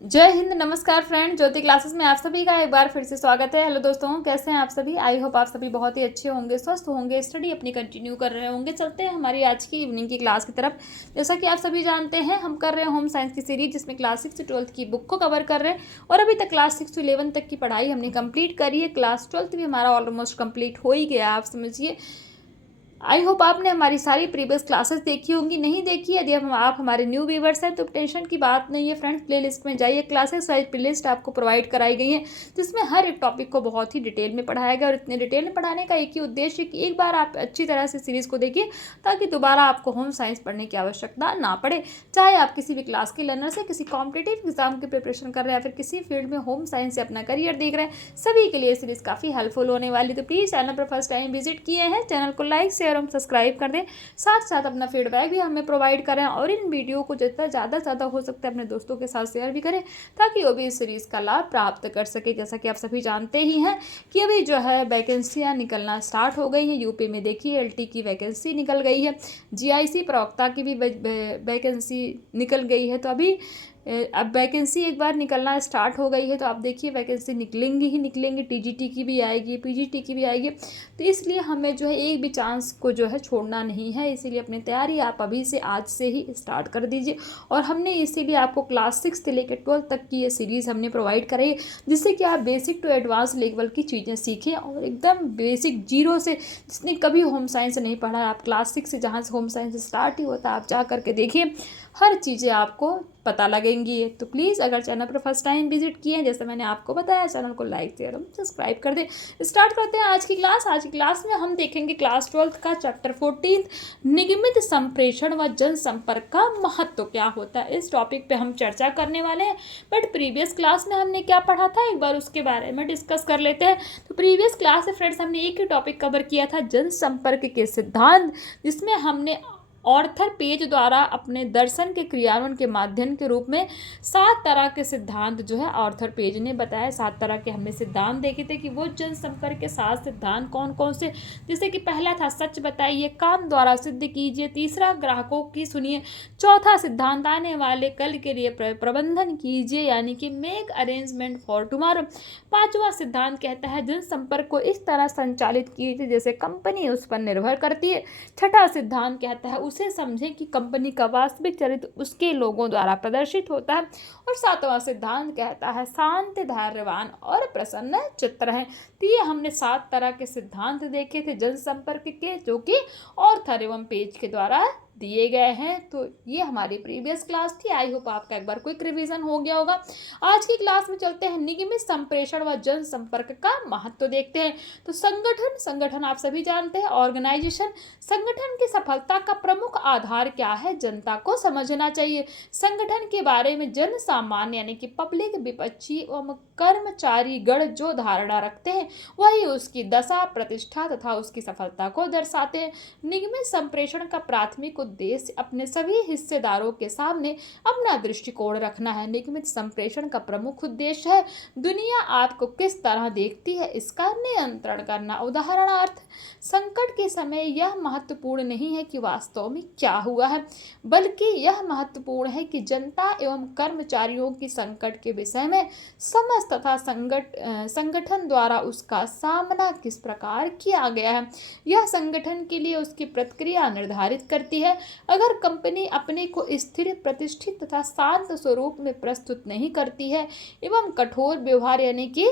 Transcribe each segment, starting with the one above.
जय हिंद। नमस्कार फ्रेंड, ज्योति क्लासेस में आप सभी का एक बार फिर से स्वागत है। हेलो दोस्तों, कैसे हैं आप सभी? आई होप आप सभी बहुत ही अच्छे होंगे, स्वस्थ होंगे, स्टडी अपनी कंटिन्यू कर रहे होंगे। चलते हैं हमारी आज की इवनिंग की क्लास की तरफ। जैसा कि आप सभी जानते हैं, हम कर रहे हैं होम साइंस की सीरीज, जिसमें क्लास 6 से 12th की बुक को कवर कर रहे हैं। और अभी तक क्लास 6 से 11 तक की पढ़ाई हमने कंप्लीट करी है। क्लास 12th भी हमारा ऑलमोस्ट कंप्लीट हो ही गया, आप समझिए। आई होप आपने हमारी सारी प्रीवियस क्लासेस देखी होंगी। नहीं देखी, यदि आप हमारे न्यू व्यूवर्स हैं तो टेंशन की बात नहीं है फ्रेंड्स। प्लेलिस्ट में जाइए, क्लासेस वाइज प्लेलिस्ट आपको प्रोवाइड कराई गई है, जिसमें हर एक टॉपिक को बहुत ही डिटेल में पढ़ाया गया। और इतने डिटेल में पढ़ाने का एक ही उद्देश्य कि एक बार आप अच्छी तरह से सीरीज़ को देखिए, ताकि दोबारा आपको होम साइंस पढ़ने की आवश्यकता ना पड़े। चाहे आप किसी भी क्लास के लर्नर से किसी कॉम्पिटेटिव एग्जाम की प्रिपरेशन कर रहे हैं या फिर किसी फील्ड में होम साइंस से अपना करियर देख रहे हैं, सभी के लिए सीरीज़ काफ़ी हेल्पफुल होने वाली। तो प्लीज़ चैनल पर फर्स्ट टाइम विजिट किए हैं, चैनल को लाइक शेयर और सब्सक्राइब कर दें। साथ साथ अपना फीडबैक भी हमें प्रोवाइड करें और इन वीडियो को जितना ज़्यादा हो सकता है अपने दोस्तों के साथ शेयर भी करें, ताकि वो भी इस सीरीज़ का लाभ प्राप्त कर सके। जैसा कि आप सभी जानते ही हैं कि अभी जो है वैकेंसियाँ निकलना स्टार्ट हो गई हैं। यूपी में देखिए एलटी की वैकेंसी निकल गई है, जीआईसी प्रवक्ता की भी वैकेंसी निकल गई है। तो अभी अब वैकेंसी एक बार निकलना स्टार्ट हो गई है, तो आप देखिए वैकेंसी निकलेंगी ही निकलेंगी। टीजीटी की भी आएगी, पीजीटी की भी आएगी। तो इसलिए हमें जो है एक भी चांस को जो है छोड़ना नहीं है। इसीलिए अपनी तैयारी आप अभी से आज से ही स्टार्ट कर दीजिए। और हमने इसीलिए आपको क्लास 6 से लेकर 12 तक की ये सीरीज़ हमने प्रोवाइड कराई, जिससे कि आप बेसिक टू एडवांस लेवल की चीज़ें सीखें। और एकदम बेसिक जीरो से, जिसने कभी होम साइंस नहीं पढ़ा है, आप क्लास 6 से, जहाँ से होम साइंस स्टार्ट ही होता है, आप जा करके देखिए, हर चीज़ें आपको पता लगेंगी। तो प्लीज़ अगर चैनल पर फर्स्ट टाइम विजिट किए हैं, जैसे मैंने आपको बताया, चैनल को लाइक शेयर और सब्सक्राइब कर दें। स्टार्ट करते हैं आज की क्लास। आज की क्लास में हम देखेंगे क्लास 12th का चैप्टर 14, निगमित संप्रेषण व जनसंपर्क का महत्व क्या होता है। इस टॉपिक पे हम चर्चा करने वाले हैं। बट प्रीवियस क्लास में हमने क्या पढ़ा था, एक बार उसके बारे में डिस्कस कर लेते हैं। तो प्रीवियस क्लास में फ्रेंड्स हमने एक ही टॉपिक कवर किया था, जनसंपर्क के सिद्धांत, जिसमें हमने ऑर्थर पेज द्वारा अपने दर्शन के क्रियान्वयन के माध्यम के रूप में 7 तरह के सिद्धांत जो है ऑर्थर पेज ने बताया। 7 तरह के हमने सिद्धांत देखे थे कि वो जनसंपर्क के 7 सिद्धांत कौन कौन से, जैसे कि पहला था सच बताइए, काम द्वारा सिद्ध कीजिए। तीसरा ग्राहकों की सुनिए। चौथा सिद्धांत आने वाले कल के लिए प्रबंधन कीजिए, यानी कि मेक अरेंजमेंट फॉर टुमारो। पांचवा सिद्धांत कहता है जनसंपर्क को इस तरह संचालित कीजिए जैसे कंपनी उस पर निर्भर करती है। छठा सिद्धांत कहता है उसे समझें कि कंपनी का वास्तविक चरित्र उसके लोगों द्वारा प्रदर्शित होता है। और सातवां सिद्धांत कहता है शांत, धैर्यवान और प्रसन्न चित्त रहें। तो ये हमने 7 तरह के सिद्धांत देखे थे जनसंपर्क के, जो कि ऑर्थर एवं पेज के द्वारा दिए गए हैं। तो ये हमारी प्रीवियस क्लास थी। आई होप आपका एक बार क्विक रिवीजन हो गया होगा। आज की क्लास में चलते हैं, निगमित संप्रेषण व जनसंपर्क का महत्व देखते हैं। तो संगठन आप सभी जानते हैं, ऑर्गेनाइजेशन। संगठन की सफलता का प्रमुख आधार क्या है, जनता को समझना चाहिए। संगठन के बारे में जन सामान्य यानी कि पब्लिक, विपक्षी एवं कर्मचारी गण जो धारणा रखते हैं, वही उसकी दशा, प्रतिष्ठा तथा उसकी सफलता को दर्शाते हैं। निगमित संप्रेषण का प्राथमिक उद्देश्य अपने सभी हिस्सेदारों के सामने अपना दृष्टिकोण रखना है। निगमित संप्रेषण का प्रमुख उद्देश्य है दुनिया आपको किस तरह देखती है, इसका नियंत्रण करना। उदाहरणार्थ, संकट के समय यह महत्वपूर्ण नहीं है कि वास्तव में क्या हुआ है, बल्कि यह महत्वपूर्ण है कि जनता एवं कर्मचारियों की संकट के विषय में समझ तथा संगठन द्वारा उसका सामना किस प्रकार किया गया है। यह संगठन के लिए उसकी प्रतिक्रिया निर्धारित करती है। अगर कंपनी अपने को स्थिर, प्रतिष्ठित तथा शांत स्वरूप में प्रस्तुत नहीं करती है एवं कठोर व्यवहार यानी कि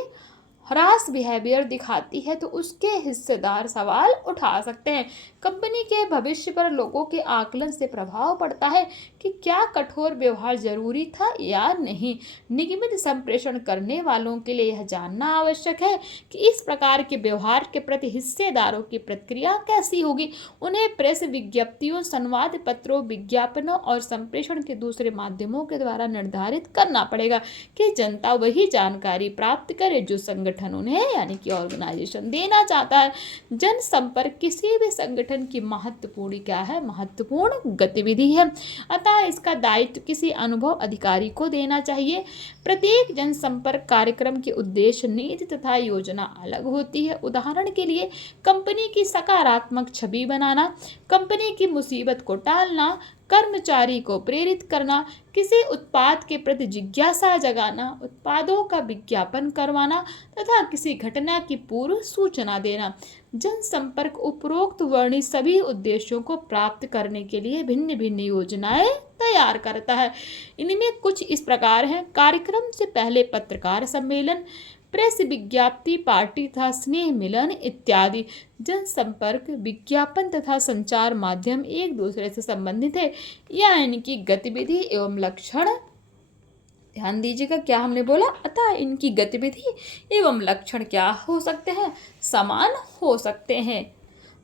हरास बिहेवियर दिखाती है, तो उसके हिस्सेदार सवाल उठा सकते हैं। कंपनी के भविष्य पर लोगों के आकलन से प्रभाव पड़ता है कि क्या कठोर व्यवहार जरूरी था या नहीं। निगमित संप्रेषण करने वालों के लिए यह जानना आवश्यक है कि इस प्रकार के व्यवहार के प्रति हिस्सेदारों की प्रतिक्रिया कैसी होगी। उन्हें प्रेस विज्ञप्तियों, संवाद पत्रों, विज्ञापनों और संप्रेषण के दूसरे माध्यमों के द्वारा निर्धारित करना पड़ेगा कि जनता वही जानकारी प्राप्त करे जो संगठन उन्हें यानी कि ऑर्गेनाइजेशन देना चाहता है। जनसंपर्क किसी भी संगठन की महत्वपूर्ण क्या है, महत्वपूर्ण गतिविधि है। अतः इसका दायित्व किसी अनुभव अधिकारी को देना चाहिए। प्रत्येक जनसंपर्क कार्यक्रम के उद्देश्य, नीति तथा योजना अलग होती है। उदाहरण के लिए कंपनी की सकारात्मक छवि बनाना, कंपनी की मुसीबत को टालना, कर्मचारी को प्रेरित करना, किसी उत्पाद के प्रति जिज्ञासा जगाना, उत्पादों का विज्ञापन करवाना तथा किसी घटना की पूर्व सूचना देना। जनसंपर्क उपरोक्त वर्णित सभी उद्देश्यों को प्राप्त करने के लिए भिन्न भिन्न योजनाएं तैयार करता है। इनमें कुछ इस प्रकार हैं। कार्यक्रम से पहले पत्रकार सम्मेलन, प्रेस विज्ञप्ति, पार्टी तथा स्नेह मिलन इत्यादि। जनसंपर्क, विज्ञापन तथा संचार माध्यम एक दूसरे से संबंधित है या इनकी गतिविधि एवं लक्षण, ध्यान दीजिएगा क्या हमने बोला, अतः इनकी गतिविधि एवं लक्षण क्या हो सकते हैं, समान हो सकते हैं।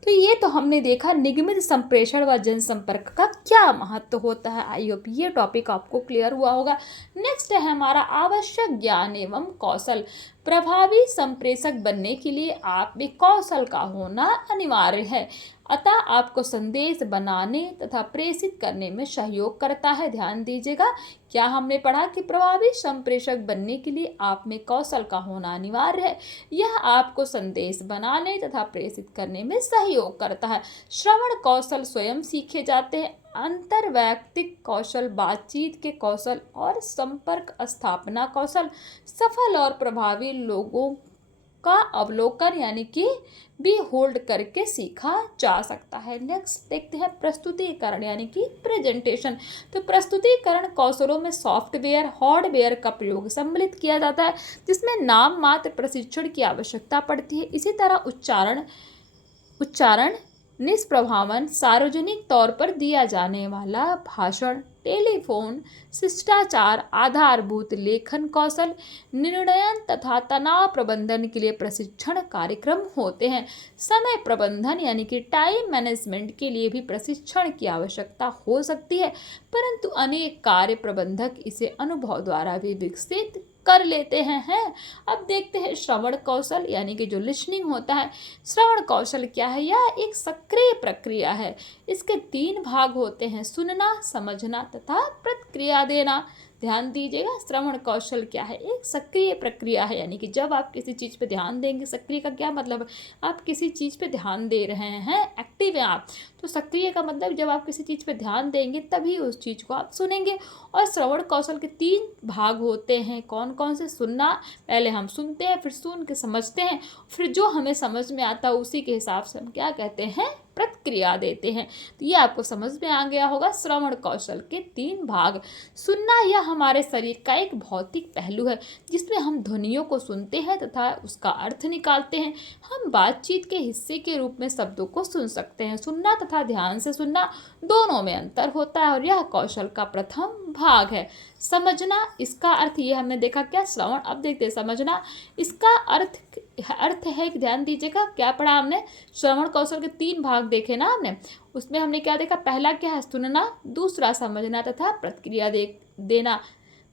तो ये तो हमने देखा निगमित संप्रेषण व जनसंपर्क का क्या महत्व होता है। आई होप ये टॉपिक आपको क्लियर हुआ होगा। नेक्स्ट है हमारा आवश्यक ज्ञान एवं कौशल। प्रभावी संप्रेषक बनने के लिए आप में कौशल का होना अनिवार्य है, अतः आपको संदेश बनाने तथा प्रेषित करने में सहयोग करता है। ध्यान दीजिएगा क्या हमने पढ़ा कि प्रभावी संप्रेषक बनने के लिए आप में कौशल का होना अनिवार्य है। यह आपको संदेश बनाने तथा प्रेषित करने में सहयोग करता है। श्रवण कौशल स्वयं सीखे जाते हैं। अंतर्वैयक्तिक कौशल, बातचीत के कौशल और संपर्क स्थापना कौशल सफल और प्रभावी लोगों का अवलोकन यानी कि भी होल्ड करके सीखा जा सकता है। नेक्स्ट देखते हैं प्रस्तुतिकरण यानी कि प्रेजेंटेशन। तो प्रस्तुतिकरण कौशलों में सॉफ्टवेयर, हार्डवेयर का प्रयोग सम्मिलित किया जाता है, जिसमें नाम मात्र प्रशिक्षण की आवश्यकता पड़ती है। इसी तरह उच्चारण निष्प्रभावन, सार्वजनिक तौर पर दिया जाने वाला भाषण, टेलीफोन, शिष्टाचार, आधारभूत लेखन कौशल, निर्णय तथा तनाव प्रबंधन के लिए प्रशिक्षण कार्यक्रम होते हैं। समय प्रबंधन यानी कि टाइम मैनेजमेंट के लिए भी प्रशिक्षण की आवश्यकता हो सकती है, परंतु अनेक कार्य प्रबंधक इसे अनुभव द्वारा भी विकसित कर लेते हैं। अब देखते हैं श्रवण कौशल यानी कि जो लिसनिंग होता है। श्रवण कौशल क्या है? यह एक सक्रिय प्रक्रिया है। इसके 3 भाग होते हैं, सुनना, समझना तथा प्रतिक्रिया देना। ध्यान दीजिएगा श्रवण कौशल क्या है? एक सक्रिय प्रक्रिया है, यानी कि जब आप किसी चीज़ पे ध्यान देंगे, सक्रिय का क्या मतलब है? आप किसी चीज़ पे ध्यान दे रहे हैं, एक्टिव हैं आप। तो सक्रिय का मतलब जब आप किसी चीज़ पे ध्यान देंगे तभी उस चीज़ को आप सुनेंगे। और श्रवण कौशल के 3 भाग होते हैं। कौन कौन से? सुनना, पहले हम सुनते हैं, फिर सुन के समझते हैं, फिर जो हमें समझ में आता है उसी के हिसाब से हम क्या कहते हैं? प्रतिक्रिया देते हैं। तो ये आपको समझ में आ गया होगा श्रवण कौशल के 3 भाग। सुनना यह हमारे शरीर का एक भौतिक पहलू है, जिसमें हम ध्वनियों को सुनते हैं तथा उसका अर्थ निकालते हैं। हम बातचीत के हिस्से के रूप में शब्दों को सुन सकते हैं। सुनना तथा ध्यान से सुनना दोनों में अंतर होता है और यह कौशल का प्रथम भाग है। समझना, इसका अर्थ ये हमने देखा क्या? श्रवण। अब देखते हैं समझना, इसका अर्थ है कि ध्यान दीजिएगा क्या पढ़ा हमने? श्रवण कौशल के 3 भाग देखे ना हमने। उसमें हमने क्या देखा? पहला क्या है? सुनना, दूसरा समझना तथा प्रतिक्रिया देना।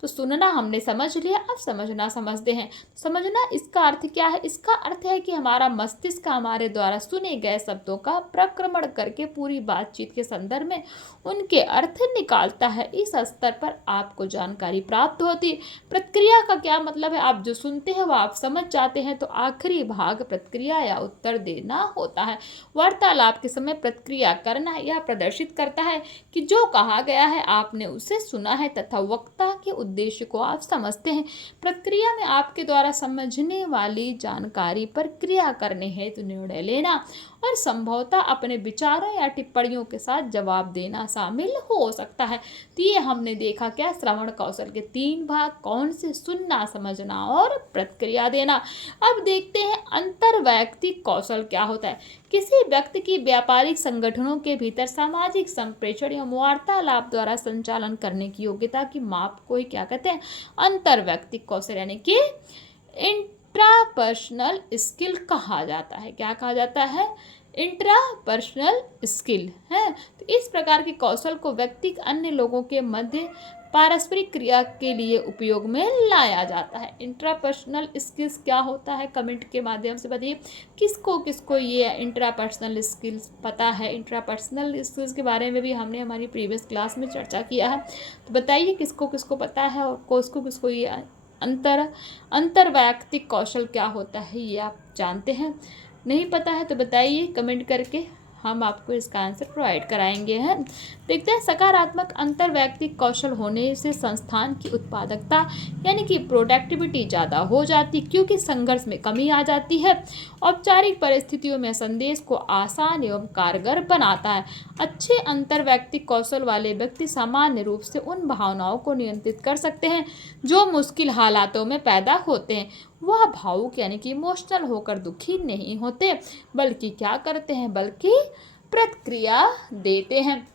तो सुनना हमने समझ लिया, अब समझना समझते हैं। समझना इसका अर्थ क्या है? इसका अर्थ है कि हमारा मस्तिष्क हमारे द्वारा सुने गए शब्दों का प्रक्रमण करके पूरी बातचीत के संदर्भ में उनके अर्थ निकालता है। इस स्तर पर आपको जानकारी प्राप्त होती है। प्रतिक्रिया का क्या मतलब है? आप जो सुनते हैं वो आप समझ जाते हैं, तो आखिरी भाग प्रतिक्रिया या उत्तर देना होता है। वार्तालाप के समय प्रतिक्रिया करना यह प्रदर्शित करता है कि जो कहा गया है आपने उसे सुना है तथा वक्ता के उद्देश्य को आप समझते हैं। प्रक्रिया में आपके द्वारा समझने वाली जानकारी पर क्रिया करने हेतु निर्णय लेना और संभवतः अपने विचारों या टिप्पणियों के साथ जवाब देना शामिल हो सकता है। तो ये हमने देखा क्या? श्रवण कौशल के 3 भाग कौन से? सुनना, समझना और प्रतिक्रिया देना। अब देखते हैं अंतर्वैयक्तिक कौशल क्या होता है। किसी व्यक्ति की व्यापारिक संगठनों के भीतर सामाजिक संप्रेषण या वार्तालाप द्वारा संचालन करने की योग्यता की माप को ही क्या कहते हैं? अंतर्वैयक्तिक कौशल यानी कि इंट्रापर्सनल स्किल कहा जाता है। क्या कहा जाता है? इंट्रापर्सनल स्किल है। तो इस प्रकार के कौशल को व्यक्ति अन्य लोगों के मध्य पारस्परिक क्रिया के लिए उपयोग में लाया जाता है। इंट्रापर्सनल स्किल्स क्या होता है? कमेंट के माध्यम से बताइए किसको किसको ये इंट्रापर्सनल स्किल्स पता है। इंट्रापर्सनल स्किल्स के बारे में भी हमने हमारी प्रीवियस क्लास में चर्चा किया है, तो बताइए किसको किसको पता है और किसको किसको ये अंतर्वैयक्तिक कौशल क्या होता है ये आप जानते हैं। नहीं पता है तो बताइए कमेंट करके, हम आपको इसका आंसर प्रोवाइड कराएंगे हैं। देखते हैं, सकारात्मक अंतर्वैयक्तिक कौशल होने से संस्थान की उत्पादकता यानी कि प्रोडक्टिविटी ज़्यादा हो जाती, क्योंकि संघर्ष में कमी आ जाती है। औपचारिक परिस्थितियों में संदेश को आसान एवं कारगर बनाता है। अच्छे अंतर्वैयक्तिक कौशल वाले व्यक्ति सामान्य रूप से उन भावनाओं को नियंत्रित कर सकते हैं जो मुश्किल हालातों में पैदा होते हैं। वह भावुक यानी कि इमोशनल होकर दुखी नहीं होते, बल्कि क्या करते हैं, बल्कि प्रतिक्रिया देते हैं।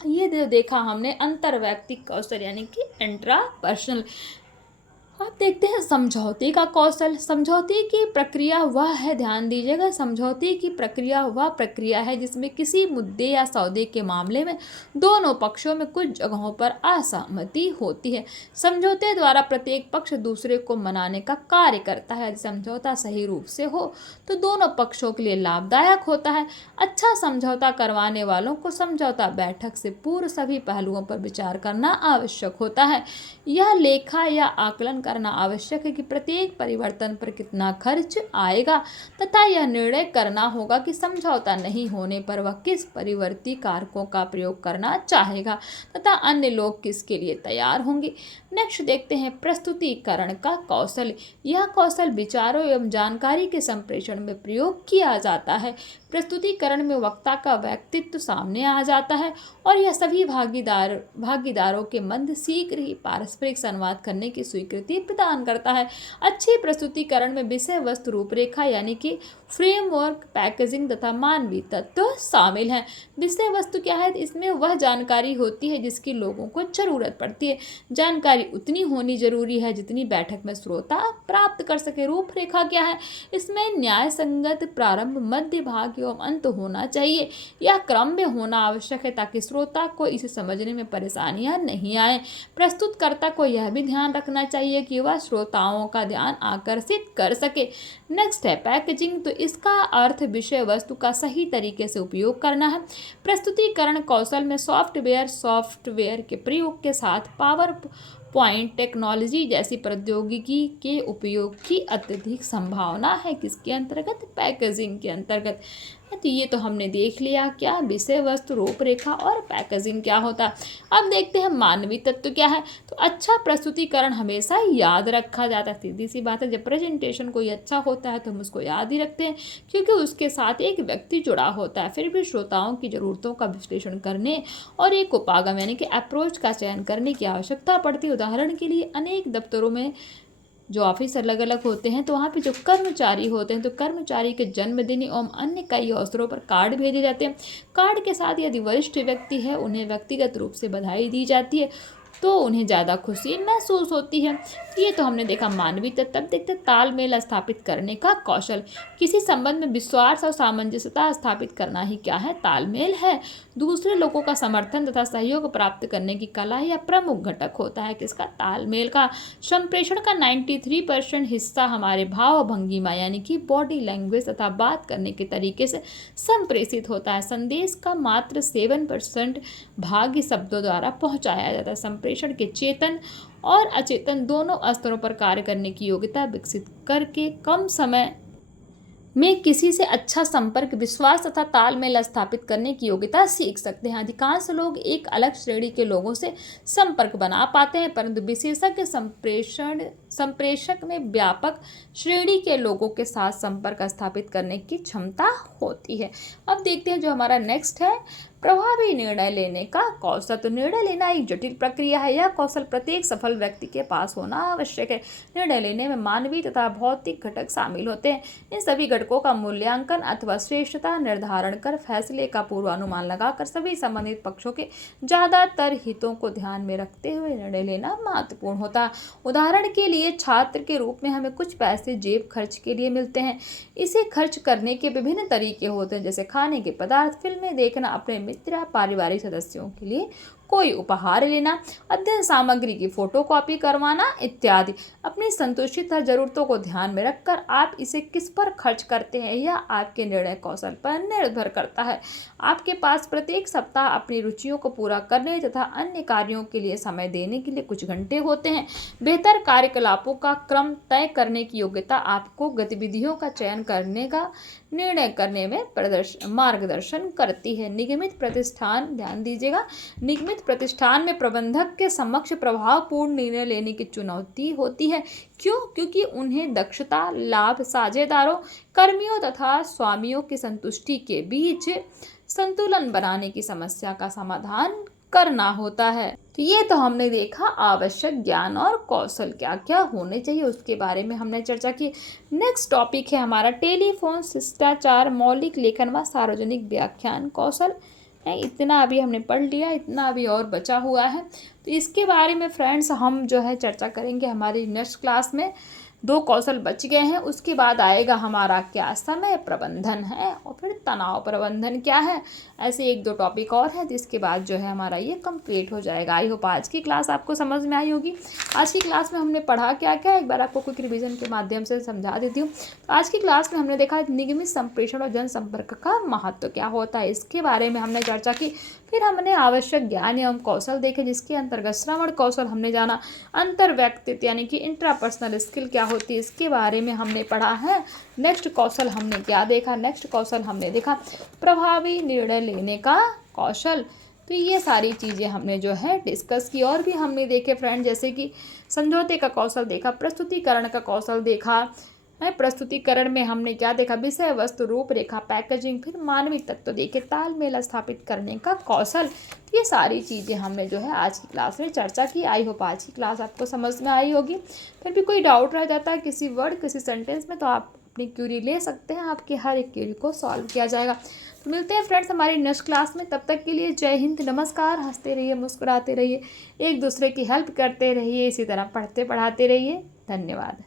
ये देखा हमने अंतर्वैयक्तिक कौशल यानी कि इंट्रापर्सनल। अब देखते हैं समझौते का कौशल। समझौते की प्रक्रिया वह है, ध्यान दीजिएगा, समझौते की प्रक्रिया वह प्रक्रिया है जिसमें किसी मुद्दे या सौदे के मामले में दोनों पक्षों में कुछ जगहों पर असहमति होती है। समझौते द्वारा प्रत्येक पक्ष दूसरे को मनाने का कार्य करता है। यदि समझौता सही रूप से हो तो दोनों पक्षों के लिए लाभदायक होता है। अच्छा समझौता करवाने वालों को समझौता बैठक से पूर्व सभी पहलुओं पर विचार करना आवश्यक होता है। यह लेखा या आकलन करना आवश्यक है कि प्रत्येक परिवर्तन पर कितना खर्च आएगा, तथा यह निर्णय करना होगा कि समझौता नहीं होने पर वह किस परिवर्ती कारकों का प्रयोग करना चाहेगा तथा अन्य लोग किसके लिए तैयार होंगे। नेक्स्ट देखते हैं प्रस्तुतिकरण का कौशल। यह कौशल विचारों एवं जानकारी के संप्रेषण में प्रयोग किया जाता है। प्रस्तुतिकरण में वक्ता का व्यक्तित्व सामने आ जाता है और यह सभी भागीदारों के मध्य शीघ्र ही पारस्परिक संवाद करने की स्वीकृति प्रदान करता है। अच्छे प्रस्तुतिकरण में विषय वस्तु रूपरेखा यानी कि फ्रेमवर्क, पैकेजिंग तथा मानवीय तत्व शामिल हैं। विषय वस्तु क्या है? इसमें वह जानकारी होती है जिसकी लोगों को जरूरत पड़ती है। जानकारी उतनी होनी जरूरी है जितनी बैठक में श्रोता प्राप्त कर सके। रूपरेखा क्या है? इसमें न्याय संगत प्रारंभ, मध्य भाग एवं अंत होना चाहिए। यह क्रम में होना आवश्यक है ताकि श्रोता को इसे समझने में परेशानियां नहीं आए। प्रस्तुतकर्ता को यह भी ध्यान रखना चाहिए कि वह श्रोताओं का ध्यान आकर्षित कर सके। नेक्स्ट है पैकेजिंग। तो इसका अर्थ विषय वस्तु का सही तरीके से उपयोग करना है। प्रस्तुतिकरण कौशल में सॉफ्टवेयर के प्रयोग के साथ पावर पॉइंट टेक्नोलॉजी जैसी प्रौद्योगिकी के उपयोग की अत्यधिक संभावना है। किसके अंतर्गत? पैकेजिंग के अंतर्गत। तो ये तो हमने देख लिया क्या विषय वस्तु, रूपरेखा और पैकेजिंग क्या होता है। अब देखते हैं मानवीय तत्व क्या है। तो अच्छा प्रस्तुतिकरण हमेशा याद रखा जाता है। सीधी सी बात है, जब प्रेजेंटेशन कोई अच्छा होता है तो हम उसको याद ही रखते हैं क्योंकि उसके साथ एक व्यक्ति जुड़ा होता है। फिर भी श्रोताओं की ज़रूरतों का विश्लेषण करने और एक उपागम यानी कि अप्रोच का चयन करने की आवश्यकता पड़ती है। उदाहरण के लिए अनेक दफ्तरों में जो ऑफिस अलग अलग होते हैं तो वहाँ पे जो कर्मचारी होते हैं तो कर्मचारी के जन्मदिन एवं अन्य कई अवसरों पर कार्ड भेजे जाते हैं। कार्ड के साथ यदि वरिष्ठ व्यक्ति है उन्हें व्यक्तिगत रूप से बधाई दी जाती है तो उन्हें ज़्यादा खुशी महसूस होती है। ये तो हमने देखा मानवीय तत्व। तब देखते तालमेल स्थापित करने का कौशल। किसी संबंध में विश्वास और सामंजस्यता स्थापित करना ही क्या है? तालमेल है। दूसरे लोगों का समर्थन तथा सहयोग प्राप्त करने की कला या प्रमुख घटक होता है किसका? तालमेल का। संप्रेषण का 93% हिस्सा हमारे भाव भंगिमा यानी कि बॉडी लैंग्वेज तथा बात करने के तरीके से संप्रेषित होता है। संदेश का मात्र 7% भाग शब्दों द्वारा पहुंचाया जाता है। संप्रेषण के चेतन और अचेतन दोनों स्तरों पर कार्य करने की योग्यता विकसित करके कम समय में किसी से अच्छा संपर्क, विश्वास तथा तालमेल स्थापित करने की योग्यता सीख सकते हैं। अधिकांश लोग एक अलग श्रेणी के लोगों से संपर्क बना पाते हैं, परंतु विशेषज्ञ संप्रेषक में व्यापक श्रेणी के लोगों के साथ संपर्क स्थापित करने की क्षमता होती है। अब देखते हैं जो हमारा नेक्स्ट है प्रभावी निर्णय लेने का कौशल। तो निर्णय लेना एक जटिल प्रक्रिया है। यह कौशल प्रत्येक सफल व्यक्ति के पास होना आवश्यक है। निर्णय लेने में मानवीय तथा भौतिक घटक शामिल होते हैं। इन सभी घटकों का मूल्यांकन अथवा श्रेष्ठता निर्धारण कर फैसले का पूर्वानुमान लगाकर सभी संबंधित पक्षों के ज़्यादातर हितों को ध्यान में रखते हुए निर्णय लेना महत्वपूर्ण होता है। उदाहरण के लिए छात्र के रूप में हमें कुछ पैसे जेब खर्च के लिए मिलते हैं। इसे खर्च करने के विभिन्न तरीके होते हैं जैसे खाने के पदार्थ, फिल्में देखना, अपने मित्र या पारिवारिक सदस्यों के लिए कोई उपहार लेना, अध्ययन सामग्री की फोटोकॉपी करवाना इत्यादि। अपनी संतुष्टि तथा जरूरतों को ध्यान में रखकर आप इसे किस पर खर्च करते हैं यह आपके निर्णय कौशल पर निर्भर करता है। आपके पास प्रत्येक सप्ताह अपनी रुचियों को पूरा करने तथा अन्य कार्यों के लिए समय देने के लिए कुछ घंटे होते हैं। बेहतर कार्यकलापों का क्रम तय करने की योग्यता आपको गतिविधियों का चयन करने का निर्णय करने में मार्गदर्शन करती है। निगमित प्रतिष्ठान, ध्यान दीजिएगा, निगमित प्रतिष्ठान में प्रबंधक के समक्ष प्रभावपूर्ण निर्णय लेने की चुनौती होती है। क्यों? क्योंकि उन्हें दक्षता, लाभ, साझेदारों, कर्मियों तथा स्वामियों की संतुष्टि के बीच संतुलन बनाने की समस्या का समाधान करना होता है। तो ये तो हमने देखा आवश्यक ज्ञान और कौशल क्या क्या होने चाहिए उसके बारे में हमने चर्चा की। नेक्स्ट टॉपिक है हमारा टेलीफोन शिष्टाचार, मौलिक लेखन व सार्वजनिक व्याख्यान कौशल। इतना अभी हमने पढ़ लिया, इतना अभी और बचा हुआ है। तो इसके बारे में फ्रेंड्स हम जो है चर्चा करेंगे हमारी नेक्स्ट क्लास में। 2 कौशल बच गए हैं, उसके बाद आएगा हमारा क्या, समय प्रबंधन है और फिर तनाव प्रबंधन क्या है। ऐसे 1-2 टॉपिक और हैं, तो इसके बाद जो है हमारा ये कंप्लीट हो जाएगा। आई होप आज की क्लास आपको समझ में आई होगी। आज की क्लास में हमने पढ़ा क्या क्या, एक बार आपको क्विक रिवीजन के माध्यम से समझा देती हूँ। तो आज की क्लास में हमने देखा निगमित संप्रेषण और जनसंपर्क का महत्व क्या होता है, इसके बारे में हमने चर्चा की। फिर हमने आवश्यक ज्ञान एवं कौशल देखे, जिसके अंतर्गत श्रवण कौशल हमने जाना, अंतर व्यक्तित्व यानी कि इंट्रापर्सनल स्किल क्या होती है इसके बारे में हमने पढ़ा है। नेक्स्ट कौशल हमने क्या देखा, नेक्स्ट कौशल हमने देखा प्रभावी निर्णय लेने का कौशल। तो ये सारी चीज़ें हमने जो है डिस्कस की। और भी हमने देखे फ्रेंड, जैसे कि समझौते का कौशल देखा, प्रस्तुतिकरण का कौशल देखा है। प्रस्तुतिकरण में हमने क्या देखा, विषय वस्तु रूपरेखा, पैकेजिंग, फिर मानवीय तत्व देखे, तालमेल स्थापित करने का कौशल। ये सारी चीज़ें हमने जो है आज की क्लास में चर्चा की। आई होप आज की क्लास आपको समझ में आई होगी। फिर भी कोई डाउट रह जाता है किसी वर्ड, किसी सेंटेंस में, तो आप अपनी क्यूरी ले सकते हैं, आपकी हर एक क्यूरी को सॉल्व किया जाएगा। तो मिलते हैं फ्रेंड्स हमारी नेक्स्ट क्लास में। तब तक के लिए जय हिंद, नमस्कार। हंसते रहिए, मुस्कुराते रहिए, एक दूसरे की हेल्प करते रहिए, इसी तरह पढ़ते पढ़ाते रहिए। धन्यवाद।